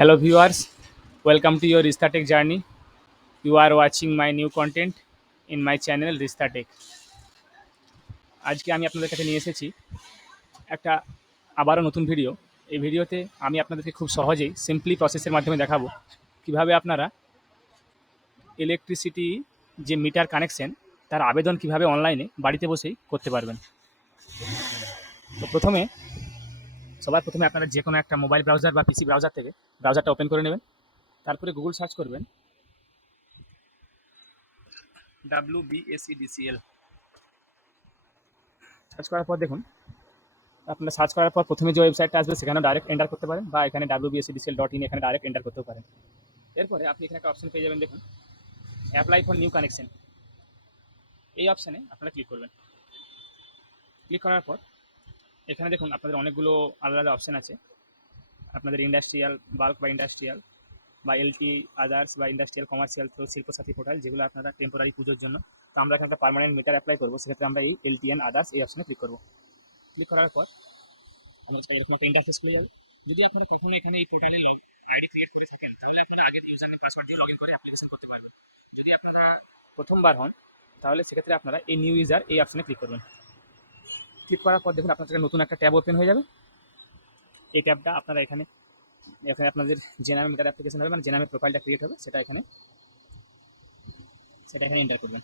Hello viewers, welcome to your Rista Tech journey. You are watching my new content in my channel Rista Tech. আজকে আমি আপনাদের কাছে নিয়ে এসেছি একটা আবারও নতুন ভিডিও। এই ভিডিওতে আমি আপনাদেরকে খুব সহজেই সিম্পলি প্রসেসের মাধ্যমে দেখাবো কিভাবে আপনারা ইলেকট্রিসিটি যে মিটার কানেকশন তার আবেদন কিভাবে অনলাইনে বাড়িতে বসেই করতে পারবেন। তো সবার প্রথমে আপনারা যে কোনো একটা মোবাইল ব্রাউজার বা পিসি ব্রাউজার থেকে ব্রাউজারটা ওপেন করে নেবেন। তারপরে গুগল সার্চ করবেন WBSEDCL। সার্চ করার পর দেখুন, আপনারা সার্চ করার পর প্রথমে যে ওয়েবসাইটটা আসবে সেখানে ডাইরেক্ট এন্টার করতে পারেন, বা এখানে WBSEDCL.in এখানে ডাইরেক্ট এন্টার করতেও পারেন। এরপরে আপনি এখানে একটা অপশন পেয়ে যাবেন, দেখুন অ্যাপ্লাই ফর নিউ কানেকশন। এই অপশানে আপনারা ক্লিক করবেন। ক্লিক করার পর এখানে দেখুন আপনাদের অনেকগুলো আলাদা আলাদা অপশান আছে। আপনাদের ইন্ডাস্ট্রিয়াল, বাল্ক বা ইন্ডাস্ট্রিয়াল, বা এলটি আদার্স, বা ইন্ডাস্ট্রিয়াল, কমার্শিয়াল, শিল্পসাথী পোর্টাল, যেগুলো আপনারা টেম্পোরারি পুজোর জন্য। তো আমরা এখানে একটা পার্মানেন্ট মিটার অ্যাপ্লাই করবো, সেক্ষেত্রে আমরা এই LTN আদার্স এই অপশানে ক্লিক করবো। ক্লিক করার পর আমাদের কাছে এরকম একটা ইন্টারফেস খুলে যাবে। যদি আপনারা কখনো এখানে এই পোর্টালে আইডি ক্রিয়েট করে থাকেন, তাহলে আপনারা আগে ইউজার নেম পাসওয়ার্ড দিয়ে লগইন করে অ্যাপ্লিকেশন করতে পারবেন। যদি আপনারা প্রথমবার হন, তাহলে সেক্ষেত্রে আপনারা এই নিউ ইউজার এই অপশানে ক্লিক করবেন। ক্লিক করার পর দেখুন আপনার কাছে নতুন একটা ট্যাব ওপেন হয়ে যাবে। এই ট্যাবটা আপনারা এখানে আপনাদের যে নামে মিটার অ্যাপ্লিকেশন হবে, মানে যে নামে প্রোফাইলটা ক্রিয়েট হবে, সেটা এখানে এন্টার করবেন।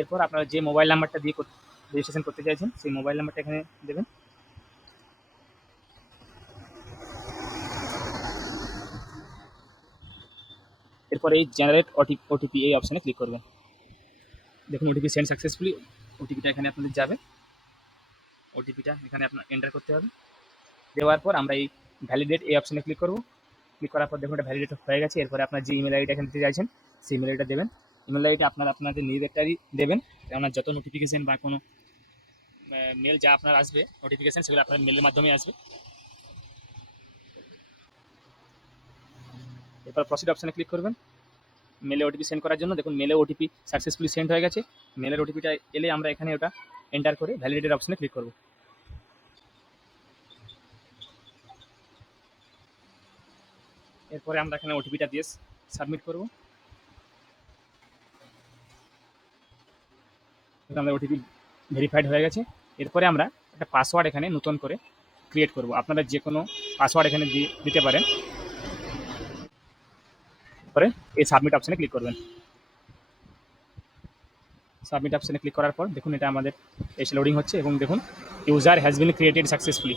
এরপর আপনারা যে মোবাইল নাম্বারটা দিয়ে রেজিস্ট্রেশন করতে চাইছেন, সেই মোবাইল নাম্বারটা এখানে দেবেন। এরপর এই জেনারেট ওটিপি এই অপশানে ক্লিক করবেন। দেখুন ওটিপি সেন্ড সাকসেসফুলি। ওটিপিটা এখানে আপনাদের যাবে। ওটিপিটা এখানে আপনার এন্টার করতে হবে। দেওয়ার পর আমরা এই ভ্যালিডেট এই অপশানে ক্লিক করব। ক্লিক করার পর দেখুন এটা ভ্যালিডেট হয়ে গেছে। এরপরে আপনার যে ইমেল আইডিটা এখানে দিতে চাইছেন, সেই ইমেল আইডিটা দেবেন। ইমেল আইডিটা আপনাদের নিজেদেরটাই দেবেন, কেননা যত নোটিফিকেশন বা কোনো মেল যা আপনার আসবে নোটিফিকেশন, সেগুলো আপনার মেলের মাধ্যমে আসবে। এরপর প্রসিড অপশানে ক্লিক করবেন মেলে ওটিপি সেন্ড করার জন্য। দেখুন মেলে ওটিপি সাকসেসফুলি সেন্ড হয়ে গেছে। মেলের ওটিপিটা এলে আমরা এখানে ওটা এন্টার করে ভ্যালিডেটের অপশানে ক্লিক করব। এরপরে আমরা এখানে ওটিপিটা দিয়ে সাবমিট করব। আমাদের ওটিপি ভেরিফাইড হয়ে গেছে। এরপরে আমরা একটা পাসওয়ার্ড এখানে নতুন করে ক্রিয়েট করব। আপনারা যে কোনো পাসওয়ার্ড এখানে দিতে পারেন। পরে এই সাবমিট অপশানে ক্লিক করবেন। সাবমিট অপশানে ক্লিক করার পর দেখুন এটা আমাদের এসে লোডিং হচ্ছে, এবং দেখুন user has been created successfully.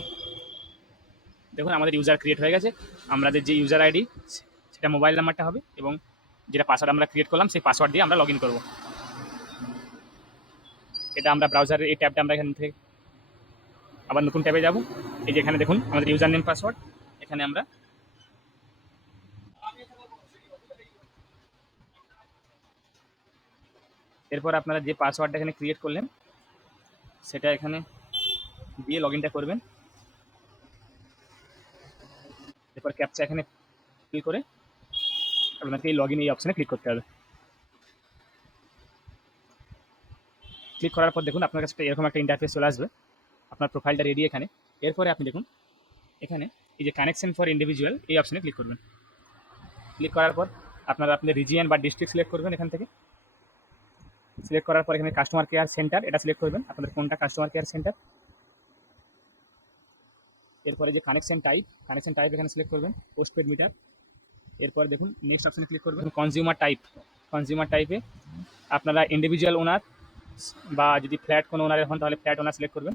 দেখুন আমাদের ইউজার ক্রিয়েট হয়ে গেছে। আমাদের যে ইউজার আইডি সেটা মোবাইল নাম্বারটা হবে, এবং যেটা পাসওয়ার্ড আমরা ক্রিয়েট করলাম সেই পাসওয়ার্ড দিয়ে আমরা লগ ইন করবো। এটা আমরা ব্রাউজারের এই ট্যাবটা আমরা এখান থেকে আবার নতুন ট্যাবে যাব। এই যে এখানে দেখুন আমাদের ইউজার নেম পাসওয়ার্ড, এখানে আমরা এরপর আপনারা যে পাসওয়ার্ডটা এখানে ক্রিয়েট করলেন সেটা এখানে দিয়ে লগ ইনটা করবেন। এরপর ক্যাপচা এখানে ফিল করে আপনাকে এই লগ ইন এই অপশানে ক্লিক করতে হবে। ক্লিক করার পর দেখুন আপনার কাছে এরকম একটা ইন্টারফেস চলে আসবে। আপনার প্রোফাইলটা রেডি এখানে। এরপরে আপনি দেখুন এখানে এই যে কানেকশন ফর ইন্ডিভিজুয়াল এই অপশানে ক্লিক করবেন। ক্লিক করার পর আপনারা আপনাদের রিজিয়ন বা ডিস্ট্রিক্ট সিলেক্ট করবেন। এখান থেকে সিলেক্ট করার পর এখানে কাস্টমার কেয়ার সেন্টার এটা সিলেক্ট করবেন, আপনাদের কোনটা কাস্টমার কেয়ার সেন্টার। এরপরে যে কানেকশন টাইপ এখানে সিলেক্ট করবেন, পোস্টপেড মিটার। এরপর দেখুন নেক্সট অপশানে ক্লিক করবেন। কনজিউমার টাইপে আপনারা ইন্ডিভিজুয়াল ওনার, বা যদি ফ্ল্যাট কোনো ওনারের হন তাহলে ফ্ল্যাট ওনার সিলেক্ট করবেন।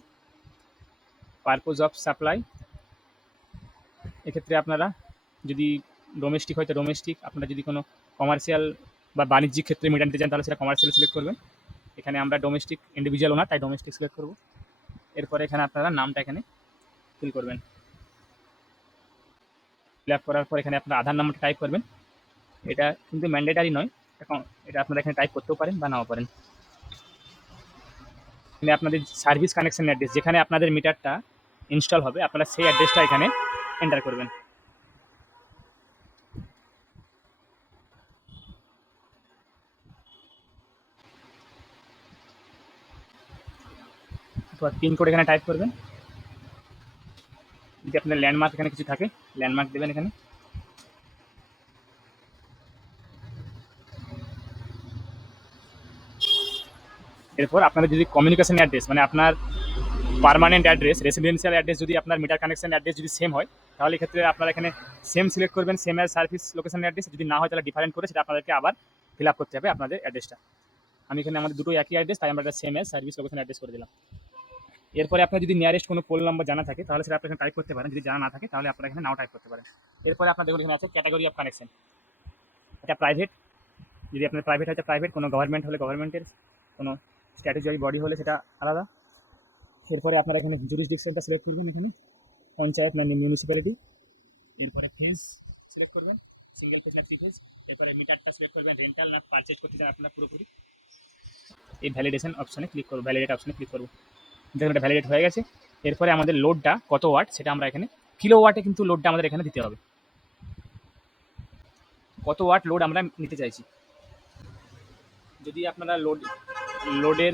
পারপোজ অফ সাপ্লাই, এক্ষেত্রে আপনারা যদি ডোমেস্টিক হয় তো ডোমেস্টিক, আপনারা যদি কোনো কমার্শিয়াল বা বাণিজ্যিক ক্ষেত্রে মিটার নিতে চান তাহলে সেটা কমার্শিয়াল সিলেক্ট করবেন। এখানে আমরা ডোমেস্টিক ইন্ডিভিজুয়াল ওনার তাই ডোমেস্টিক সিলেক্ট করব। এরপরে এখানে আপনারা নামটা এখানে ফিল করবেন। ফিল আপ করার পর এখানে আপনার আধার নাম্বারটা টাইপ করবেন। এটা কিন্তু ম্যান্ডেটারি নয়, এটা আপনারা এখানে টাইপ করতেও পারেন বা নাও পারেন। এখানে আপনাদের সার্ভিস কানেকশন অ্যাড্রেস, যেখানে আপনাদের মিটারটা ইনস্টল হবে, আপনারা সেই অ্যাড্রেসটা এখানে এন্টার করবেন। পিন কোড এখানে টাইপ করবেন। যদি আপনার ল্যান্ডমার্ক এখানে কিছু থাকে, ল্যান্ডমার্ক দেবেন এখানে। এরপর আপনাদের যদি কমিউনিকেশন অ্যাড্রেস মানে আপনার পার্মানেন্ট অ্যাড্রেস, রেসিডেন্সিয়াল অ্যাড্রেস যদি আপনার মিটার কানেকশন অ্যাড্রেস যদি সেম হয়, তাহলে এক্ষেত্রে আপনারা এখানে সেম সিলেক্ট করবেন, same as service location address. যদি না হয় তাহলে ডিফারেন্ট করে সেটা আপনাদেরকে আবার ফিল আপ করতে হবে আপনাদের অ্যাড্রেসটা। আমি এখানে আমাদের দুটো একই অ্যাড্রেস, তাই আমরা same as service location address করে দিলাম। এরপরে আপনার যদি নিয়ারেস্ট কোনো পোল নাম্বার জানা থাকে তাহলে সেটা আপনি এখানে টাইপ করতে পারেন, যদি জানা না থাকে তাহলে আপনারা এখানে নাও টাইপ করতে পারেন। এরপরে আপনার দেখুন এখানে আছে ক্যাটাগরি অফ কানেকশন। এটা প্রাইভেট, যদি আপনার প্রাইভেট হয় প্রাইভেট, কোনো গভর্নমেন্ট হলে গভর্নমেন্টের, কোনো স্ট্যাটুটরি বডি হলে সেটা আলাদা। এরপরে আপনারা এখানে জুরিসডিকশনটা সিলেক্ট করবেন, এখানে পঞ্চায়েত মানে মিউনিসিপ্যালিটি। এরপরে ফেজ সিলেক্ট করবেন, সিঙ্গেল ফেজ না থ্রি ফেজ। এরপরে মিটারটা সিলেক্ট করবেন, রেন্টাল না পারচেজ করতে চান আপনারা পুরোপুরি। এই ভ্যালিডেশন অপশনে ক্লিক করবো, ভ্যালিডেট অপশনে ক্লিক করবো। দেখুন এটা ভ্যালিডেট হয়ে গেছে। এরপরে আমাদের লোডটা কত ওয়াট সেটা আমরা এখানে কিলো ওয়াটে কিন্তু লোডটা আমাদের এখানে দিতে হবে, কত ওয়াট লোড আমরা নিতে চাইছি। যদি আপনারা লোডের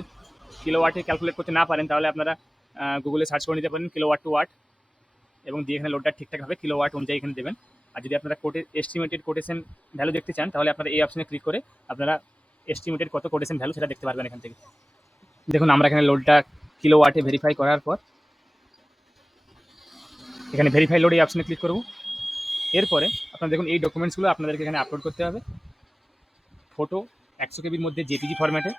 কিলো ওয়াটে ক্যালকুলেট করতে না পারেন তাহলে আপনারা গুগলে সার্চ করে নিতে পারেন কিলো ওয়াট টু ওয়াট, এবং দিয়ে এখানে লোডটা ঠিকঠাকভাবে কিলো ওয়াট অনুযায়ী এখানে দেবেন। আর যদি আপনারা এস্টিমেটেড কোটেশন ভ্যালু দেখতে চান তাহলে আপনারা এই অপশনে ক্লিক করে আপনারা এস্টিমেটেড কত কোটেশন ভ্যালু সেটা দেখতে পারবেন এখান থেকে। দেখুন আমরা এখানে লোডটা কিলো ওয়াটে ভেরিফাই করার পর এখানে ভেরিফাই লোড এই অপশনে ক্লিক করব। এরপরে আপনারা দেখুন এই ডকুমেন্টসগুলো আপনাদেরকে এখানে আপলোড করতে হবে। ফটো 100 কেবির মধ্যে জেপিজি ফরম্যাটে।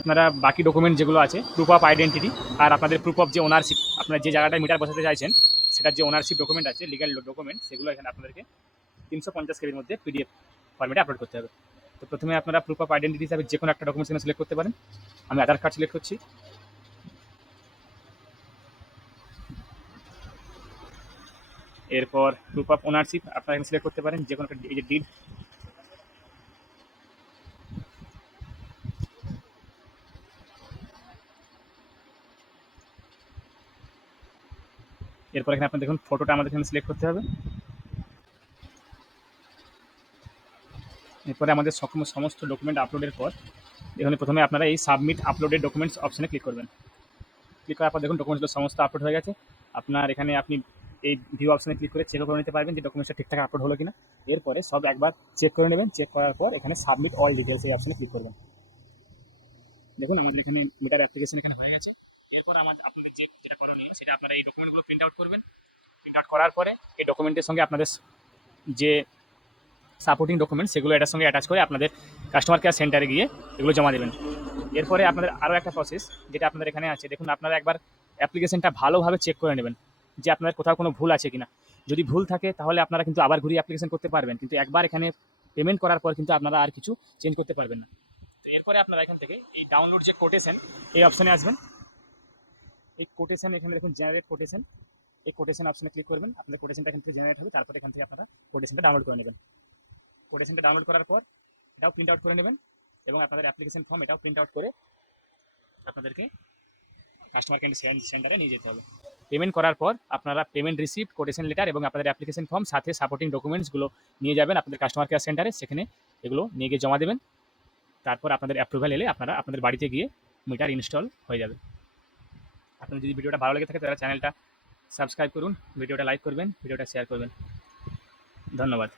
আপনারা বাকি ডকুমেন্ট যেগুলো আছে, প্রুফ অফ আইডেন্টিটি আর আপনাদের প্রুফ অফ যে ওনারশিপ, আপনারা যে জায়গাটায় মিটার বসাতে চাইছেন সেটার যে ওনারশিপ ডকুমেন্ট আছে, লিগ্যাল ডকুমেন্ট, সেগুলো এখানে আপনাদেরকে 350 কেবির মধ্যে পিডিএফ ফরম্যাটে আপলোড করতে হবে। তো প্রথমে আপনারা প্রুফ অফ আইডেন্টিটি হিসাবে যে কোনো একটা ডকুমেন্টস এখানে সিলেক্ট করতে পারেন। আমি আধার কার্ড সিলেক্ট করছি। এরপর প্রুফ অফ ওনারশিপ আপনারা এখানে সিলেক্ট করতে পারেন যে কোনো একটা, এই যে ডিড। এরপর এখানে আপনার দেখুন ফটোটা আমাদের এখানে সিলেক্ট করতে হবে। এরপরে আমাদের সমস্ত ডকুমেন্ট আপলোডের পর এখানে প্রথমে আপনারা এই সাবমিট আপলোডেড ডকুমেন্টস অপশনে ক্লিক করবেন। ক্লিক করার পর দেখুন ডকুমেন্টসগুলো সমস্ত আপলোড হয়ে গেছে। আপনার এখানে আপনি এই ভিউ অপশনে ক্লিক করে চেকও করে নিতে পারবেন যে ডকুমেন্টসটা ঠিকঠাক আপলোড হলো কিনা। এরপরে সব একবার চেক করে নেবেন, চেক করার পর এখানে সাবমিট অল ডিটেলস এই অপশনে ক্লিক করবেন। দেখুন আমাদের এখানে মিটার অ্যাপ্লিকেশন এখানে হয়ে গেছে। এরপর আপনাদের যেটা করণীয় সেটা আপনারা এই ডকুমেন্টগুলো প্রিন্ট আউট করবেন। প্রিন্ট আউট করার পরে এই ডকুমেন্টের সঙ্গে আপনাদের যে সাপোর্টিং ডকুমেন্ট সেগুলো এটার সঙ্গে অ্যাটাচ করে আপনাদের কাস্টমার কেয়ার সেন্টারে গিয়ে এগুলো জমা দেবেন। এরপরে আপনাদের আরও একটা প্রসেস যেটা আপনাদের এখানে আছে, দেখুন আপনারা একবার অ্যাপ্লিকেশনটা ভালোভাবে চেক করে নেবেন যে আপনাদের কোথাও কোনো ভুল আছে কিনা। যদি ভুল থাকে তাহলে আপনারা কিন্তু আবার ঘুরিয়ে অ্যাপ্লিকেশন করতে পারবেন, কিন্তু একবার এখানে পেমেন্ট করার পর কিন্তু আপনারা আর কিছু চেঞ্জ করতে পারবেন না। তো এরপরে আপনারা এখান থেকে এই ডাউনলোড যে কোটেশন এই অপশানে আসবেন। এই কোটেশন এখানে দেখুন জেনারেট কোটেশন, এই কোটেশন অপশানে ক্লিক করবেন। আপনাদের কোটেশনটা এখান থেকে জেনারেট হবে, তারপরে এখান থেকে আপনারা কোটেশনটা ডাউনলোড করে নেবেন। কোটেশনটা ডাউনলোড করার পর এটাও প্রিন্ট আউট করে নেবেন এবং আপনাদের অ্যাপ্লিকেশন ফর্ম এটাও প্রিন্ট আউট করে আপনাদেরকে কাস্টমার কেয়ার সেন্টারে নিয়ে যেতে হবে। পেমেন্ট করার পর আপনারা পেমেন্ট রিসিপ্ট, কোটেশন লেটার এবং আপনাদের অ্যাপ্লিকেশন ফর্ম সাথে সাপোর্টিং ডকুমেন্টসগুলো নিয়ে যাবেন আপনাদের কাস্টমার কেয়ার সেন্টারে, সেখানে এগুলো নিয়ে গিয়ে জমা দেবেন। তারপর আপনাদের অ্যাপ্রুভ্যাল এলে আপনারা আপনাদের বাড়িতে গিয়ে মিটার ইনস্টল হয়ে যাবে। আপনার যদি ভিডিওটা ভালো লেগে থাকে তাহলে চ্যানেলটা সাবস্ক্রাইব করুন, ভিডিওটা লাইক করবেন, ভিডিওটা শেয়ার করবেন। ধন্যবাদ।